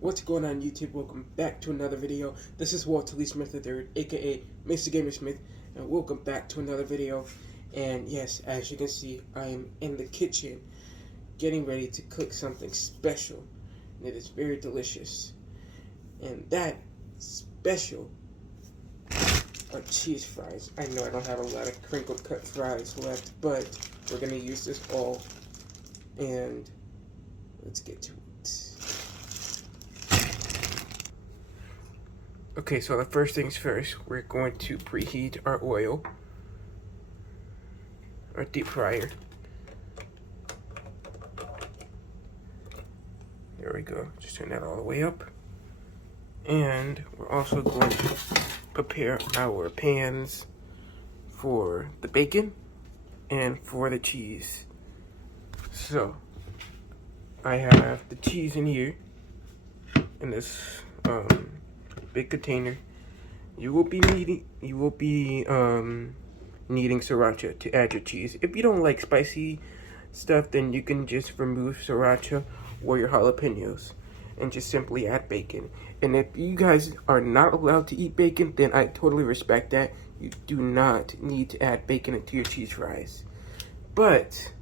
What's going on YouTube? Welcome back to another video. This is Walter Lee Smith III, aka Mr. Gamer Smith, and welcome back to another video. And yes, as you can see, I am in the kitchen getting ready to cook something special, and it is very delicious. And that special are cheese fries. I know I don't have a lot of crinkled cut fries left, but we're gonna use this all, and let's get to it. Okay, so the first things first, we're going to preheat our oil, our deep fryer. There we go, just turn that all the way up. And we're also going to prepare our pans for the bacon and for the cheese. So, I have the cheese in here, in this big container. You will be needing sriracha to add your cheese. If you don't like spicy stuff, then you can just remove sriracha or your jalapeños and just simply add bacon. And if you guys are not allowed to eat bacon, then I totally respect that. You do not need to add bacon into your cheese fries. But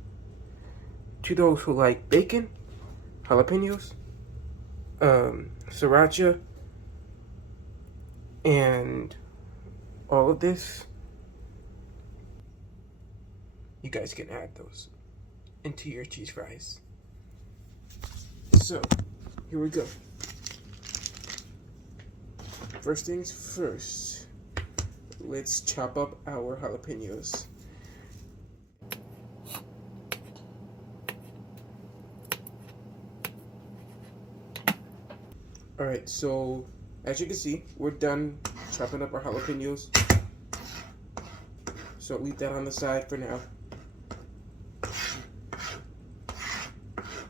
to those who like bacon, jalapeños, sriracha, and all of this, you guys can add those into your cheese fries. So, here we go. First things first, let's chop up our jalapeños. Alright, so as you can see, we're done chopping up our jalapeños. So leave that on the side for now.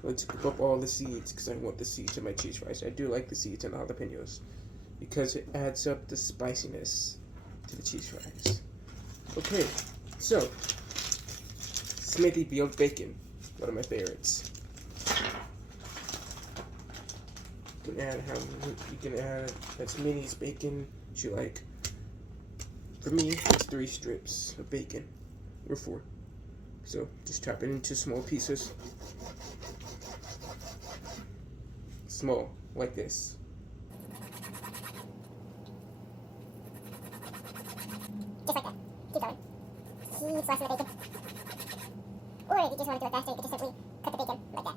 Let's cook up all the seeds because I want the seeds in my cheese fries. I do like the seeds in the jalapeños because it adds up the spiciness to the cheese fries. Okay, so SmithyField bacon, one of my favorites. You can add as many as bacon as you like. For me, it's 3 strips of bacon, or 4. So just chop it into small pieces. Small, like this. Just like that. Keep going. Keep slicing the bacon. Or if you just want to do it faster, you can just simply cut the bacon like that.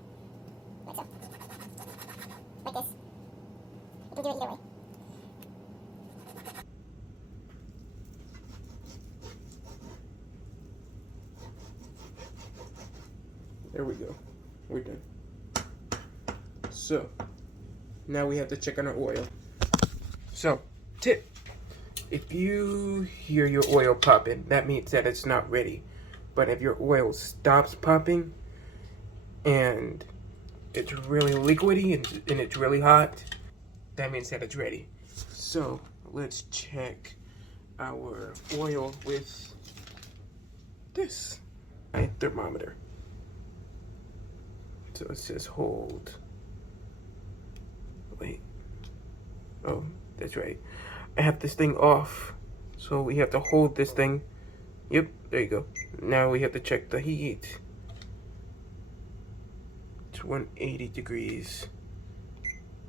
Like so. Like this. You can do it either way. There we go. We're done. So, now we have to check on our oil. So, tip. If you hear your oil popping, that means that it's not ready. But if your oil stops popping and it's really liquidy and it's really hot, that means that it's ready. So, let's check our oil with this, my thermometer. So it says hold. Wait. Oh, that's right. I have this thing off. So we have to hold this thing. Yep, there you go. Now we have to check the heat. It's 180 degrees.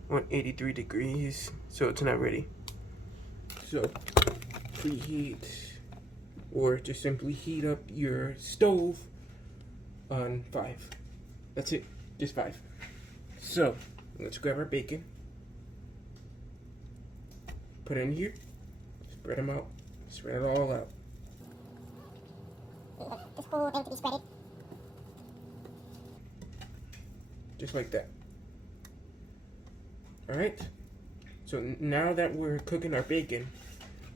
183 degrees. So it's not ready. So preheat, or just simply heat up your stove on 5. That's it. Just 5. So let's grab our bacon. Put it in here. Spread them out. Spread it all out. This whole thing to be spreaded. Just like that. Alright. So now that we're cooking our bacon,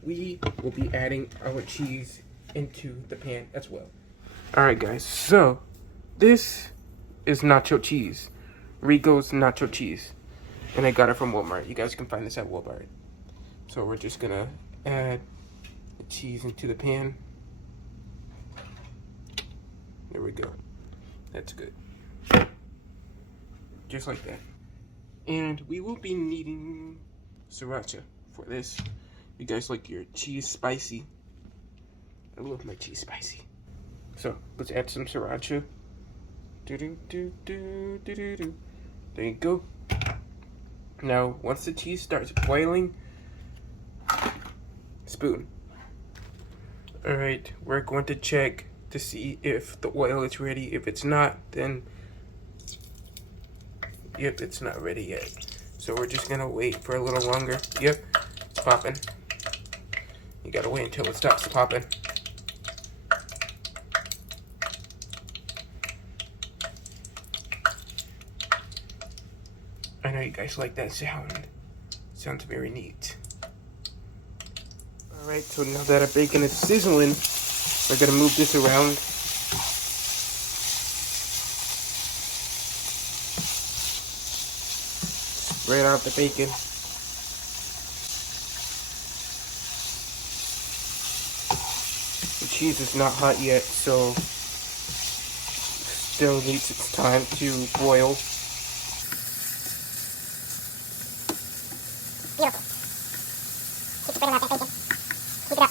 we will be adding our cheese into the pan as well. Alright guys, so this is nacho cheese. Rico's nacho cheese. And I got it from Walmart. You guys can find this at Walmart. So we're just gonna add the cheese into the pan. There we go. That's good. Just like that. And we will be needing Sriracha for this. You guys like your cheese spicy? I love my cheese spicy. So let's add some Sriracha. There you go. Now, once the cheese starts boiling, spoon. Alright, we're going to check to see if the oil is ready. If it's not, then yep, it's not ready yet. So we're just gonna wait for a little longer. Yep, it's popping. You gotta wait until it stops popping. I know you guys like that sound. It sounds very neat. Alright, so now that our bacon is sizzling, we're gonna move this around. Spread out the bacon. The cheese is not hot yet, so still needs its time to boil. Beautiful. Keep spreading out that bacon. Keep it up.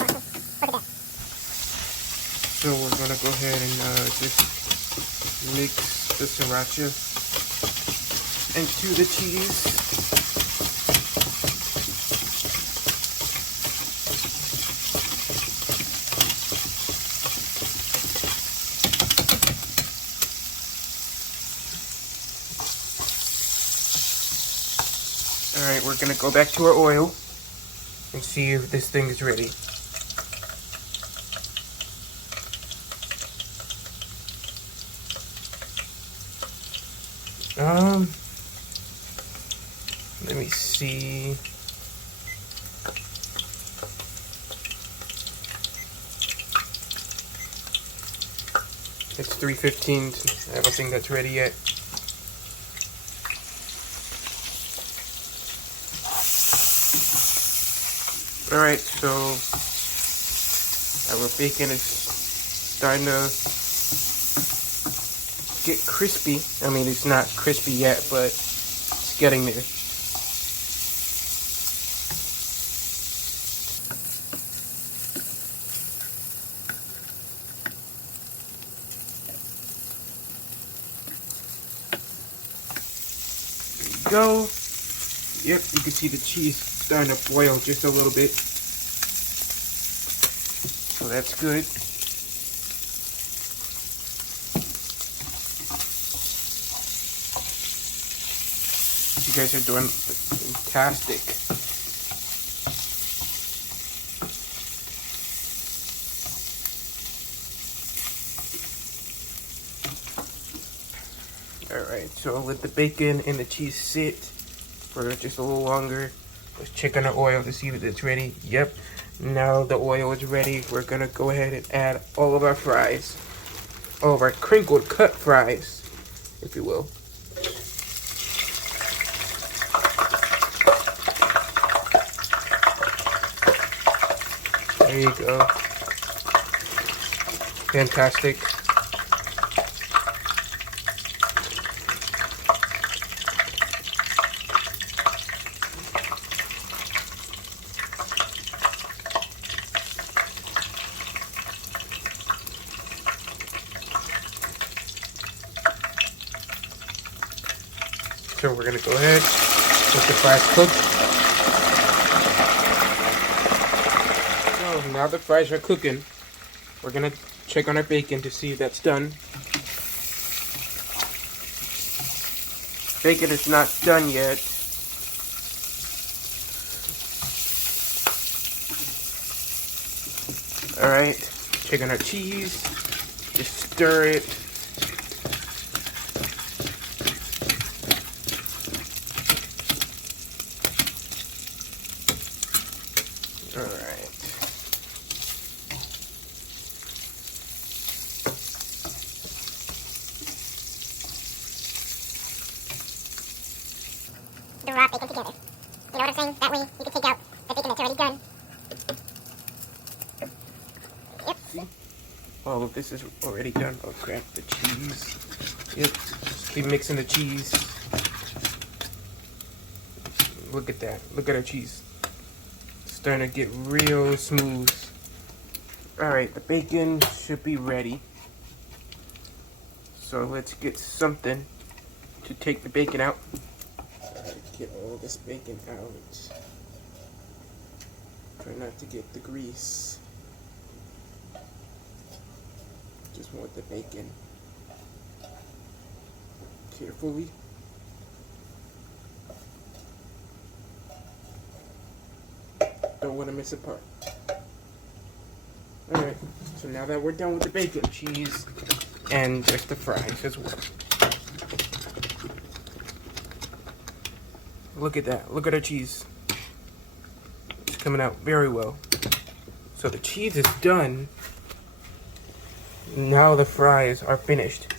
Awesome. Look at that. So we're gonna go ahead and just mix the Sriracha into the cheese. Alright, we're gonna go back to our oil and see if this thing is ready. Let me see. It's 3:15. I don't think that's ready yet. Alright, so our bacon is starting to get crispy. I mean, it's not crispy yet, but it's getting there. There you go. Yep, you can see the cheese starting to boil just a little bit. So that's good. You guys are doing fantastic. Alright, so I'll let the bacon and the cheese sit for just a little longer. Let's check on our oil to see if it's ready. Yep, now the oil is ready. We're gonna go ahead and add all of our fries. All of our crinkled cut fries, if you will. There you go. Fantastic. So we're gonna go ahead, let the fries cook. So now the fries are cooking. We're gonna check on our bacon to see if that's done. Bacon is not done yet. Alright, check on our cheese. Just stir it. Alright. The raw bacon together. You know what I'm saying? That way you can take out the bacon that's already done. Yep. See? All of this is already done. I'll grab the cheese. Yep. Keep mixing the cheese. Look at that. Look at our cheese. It's starting to get real smooth. Alright, the bacon should be ready. So let's get something to take the bacon out. Alright, get all this bacon out. Try not to get the grease. Just want the bacon. Carefully. Don't want to miss a part. Alright, so now that we're done with the bacon, cheese, and just the fries as well. Look at that. Look at our cheese. It's coming out very well. So the cheese is done. Now the fries are finished.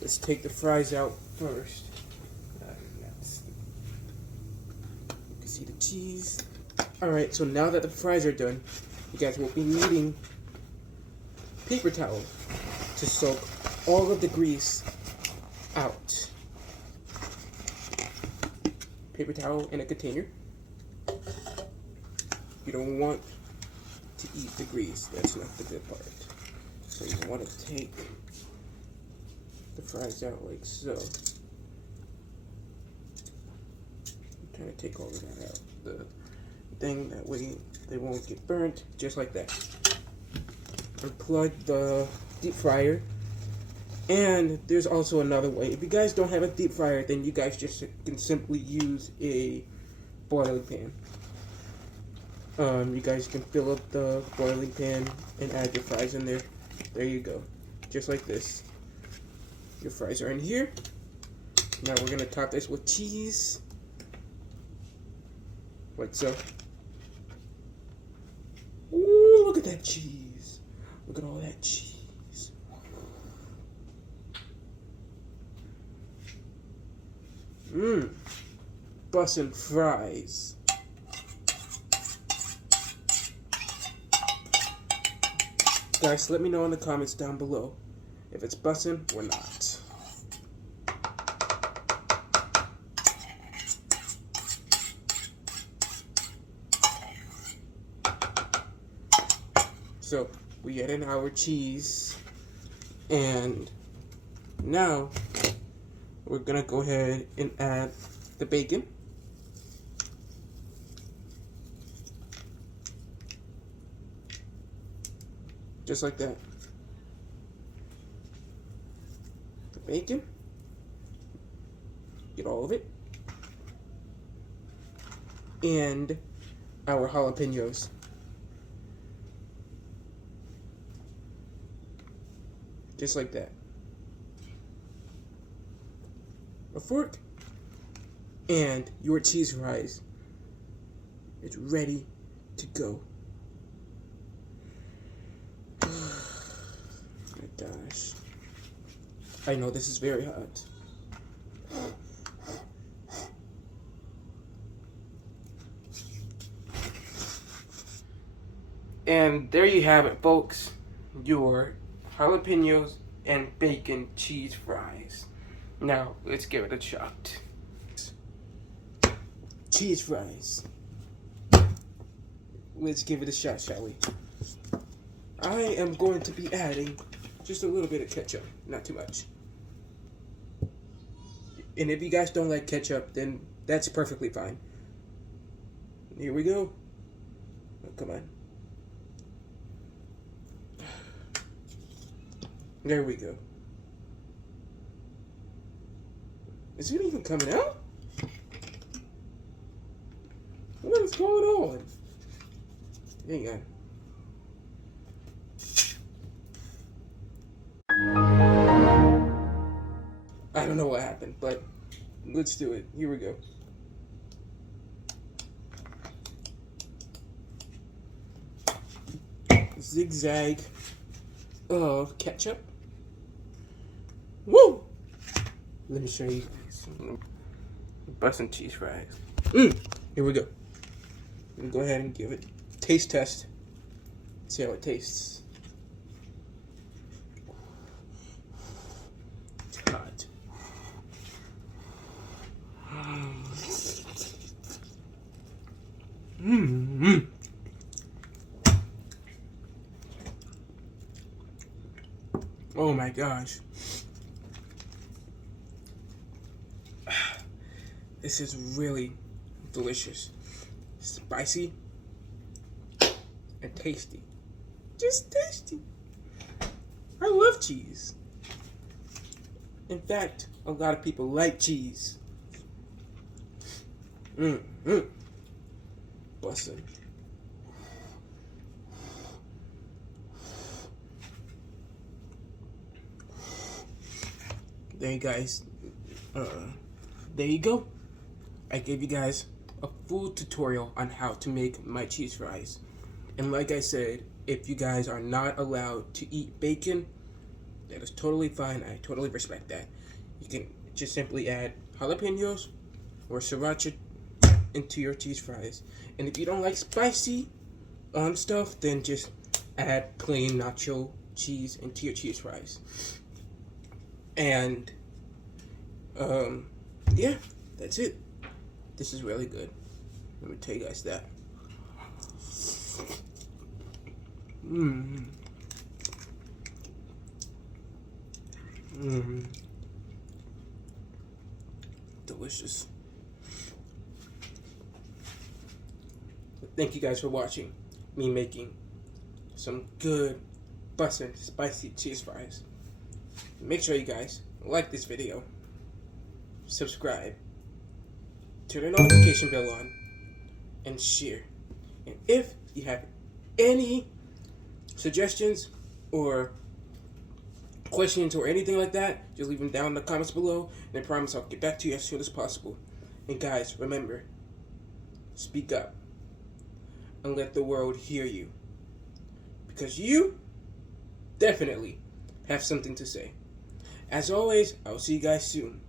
Let's take the fries out first. You can see the cheese. Alright, so now that the fries are done, you guys will be needing paper towel to soak all of the grease out. Paper towel in a container. You don't want to eat the grease. That's not the good part. So you want to take the fries out like so. I'm trying to take all of that out. The thing, that way they won't get burnt, just like that. Unplug the deep fryer. And there's also another way. If you guys don't have a deep fryer, then you guys just can simply use a boiling pan. You guys can fill up the boiling pan and add your fries in there. There you go. Just like this. Your fries are in here. Now we're going to top this with cheese. Like so. Ooh, look at that cheese. Look at all that cheese. Mmm. Bussin' fries. Guys, let me know in the comments down below if it's bussin' or not. So, we add in our cheese, and now we're gonna go ahead and add the bacon. Just like that. The bacon. Get all of it. And our jalapeños. Just like that. A fork. And your cheese fries is ready to go. My gosh. I know this is very hot. And there you have it, folks. Your jalapeños and bacon cheese fries. Now, let's give it a shot. Cheese fries. Let's give it a shot, shall we? I am going to be adding just a little bit of ketchup, not too much. And if you guys don't like ketchup, then that's perfectly fine. Here we go. Oh, come on. There we go. Is it even coming out? What is going on? Hang on. I don't know what happened, but let's do it. Here we go. Zigzag of ketchup. Woo! Let me show you some bussin' cheese fries. Here we go. Let me go ahead and give it a taste test. See how it tastes. It's hot. gosh. This is really delicious. Spicy and tasty. Just tasty. I love cheese. In fact, a lot of people like cheese. Bussin. There you guys. There you go. I gave you guys a full tutorial on how to make my cheese fries. And like I said, if you guys are not allowed to eat bacon, that is totally fine. I totally respect that. You can just simply add jalapeños or sriracha into your cheese fries. And if you don't like spicy stuff, then just add plain nacho cheese into your cheese fries. And yeah, that's it. This is really good. Let me tell you guys that. Delicious. Thank you guys for watching me making some good Bussin spicy cheese fries. Make sure you guys like this video, subscribe, turn the notification bell on, and share. And if you have any suggestions or questions or anything like that, just leave them down in the comments below, and I promise I'll get back to you as soon as possible. And guys, remember, speak up and let the world hear you, because you definitely have something to say. As always, I will see you guys soon.